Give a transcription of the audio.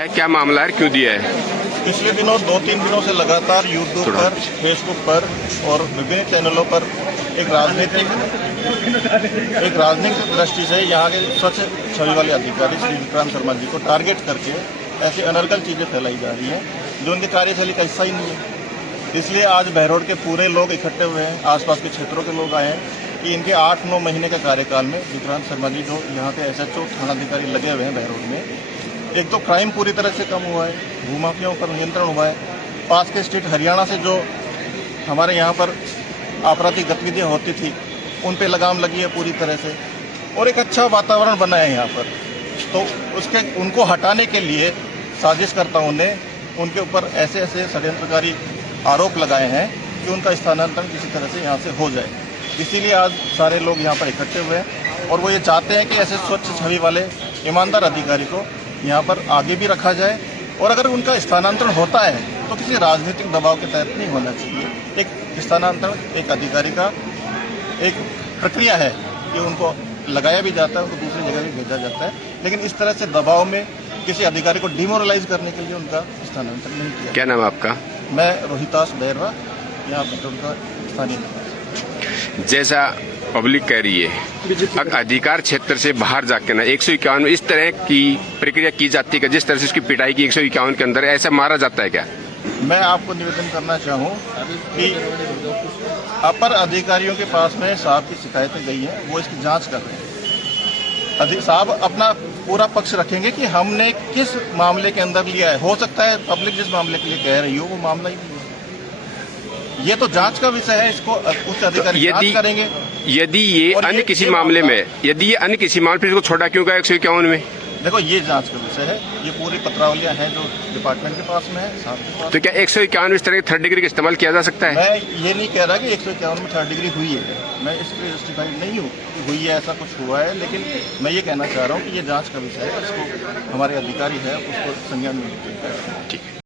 है क्या मामला है, क्यों दिया है? पिछले दिनों 2-3 दिनों से लगातार यूट्यूब पर, फेसबुक पर और विभिन्न चैनलों पर एक राजनीतिक दृष्टि से यहाँ के स्वच्छ छवि वाले अधिकारी श्री विक्रांत शर्मा जी को टारगेट करके ऐसी अनर्गल चीज़ें फैलाई जा रही हैं जो उनकी कार्यशैली का हिस्सा ही नहीं है। इसलिए आज बहरोड के पूरे लोग इकट्ठे हुए हैं, आसपास के क्षेत्रों के लोग आए हैं कि इनके 8-9 महीने के कार्यकाल में विक्रांत शर्मा जी जो यहाँ के SHO थानाधिकारी लगे हुए हैं बहरोड में, एक तो क्राइम पूरी तरह से कम हुआ है, भूमाफियाओं पर नियंत्रण हुआ है, पास के स्टेट हरियाणा से जो हमारे यहाँ पर आपराधिक गतिविधियाँ होती थी उन पे लगाम लगी है पूरी तरह से, और एक अच्छा वातावरण बना है यहाँ पर। तो उनको हटाने के लिए साजिशकर्ताओं ने उनके ऊपर ऐसे षड्यंत्रकारी आरोप लगाए हैं कि उनका स्थानांतरण किसी तरह से यहाँ से हो जाए। इसीलिए आज सारे लोग यहाँ पर इकट्ठे हुए हैं और वो ये चाहते हैं कि ऐसे स्वच्छ छवि वाले ईमानदार अधिकारी को यहाँ पर आगे भी रखा जाए, और अगर उनका स्थानांतरण होता है तो किसी राजनीतिक दबाव के तहत नहीं होना चाहिए। एक स्थानांतरण एक अधिकारी का एक प्रक्रिया है कि उनको लगाया भी जाता है, उनको दूसरी जगह भी भेजा जाता है, लेकिन इस तरह से दबाव में किसी अधिकारी को डिमोरलाइज करने के लिए उनका स्थानांतरण नहीं किया। क्या नाम है आपका? मैं रोहितास बैरवा, यहाँ पर उनका स्थानीय। जैसा पब्लिक कह रही है अधिकार क्षेत्र से बाहर जाके ना 151 में इस तरह की प्रक्रिया की जाती है, जिस तरह से उसकी पिटाई की 151 के अंदर ऐसा मारा जाता है क्या? मैं आपको निवेदन करना चाहूँ कि अपर अधिकारियों के पास में साहब की शिकायतें गई हैं, वो इसकी जांच कर रहे हैं। साहब अपना पूरा पक्ष रखेंगे कि हमने किस मामले के अंदर लिया है। हो सकता है पब्लिक जिस मामले के लिए कह रही हो वो मामला ही नहीं है, ये तो जांच का विषय है, इसको उच्च अधिकारी जांच करेंगे। यदि ये अन्य किसी मामले में, यदि ये अन्य किसी मामले पर इसको छोड़ा क्यों गया 151 में? देखो ये जांच का विषय है, ये पूरी पत्रावलियां हैं जो डिपार्टमेंट के पास में है, साहब के पास। तो क्या 151 में इस तरह की 3rd डिग्री का इस्तेमाल किया जा सकता है? मैं ये नहीं कह रहा कि 151 में 3rd डिग्री हुई है, मैं इसके जस्टिफाइड नहीं हूँ कि हुई है, ऐसा कुछ हुआ है, लेकिन मैं ये कहना चाह रहा हूँ कि ये जांच का विषय है, इसको हमारे अधिकारी है उसको संज्ञान में लीजिए। ठीक है।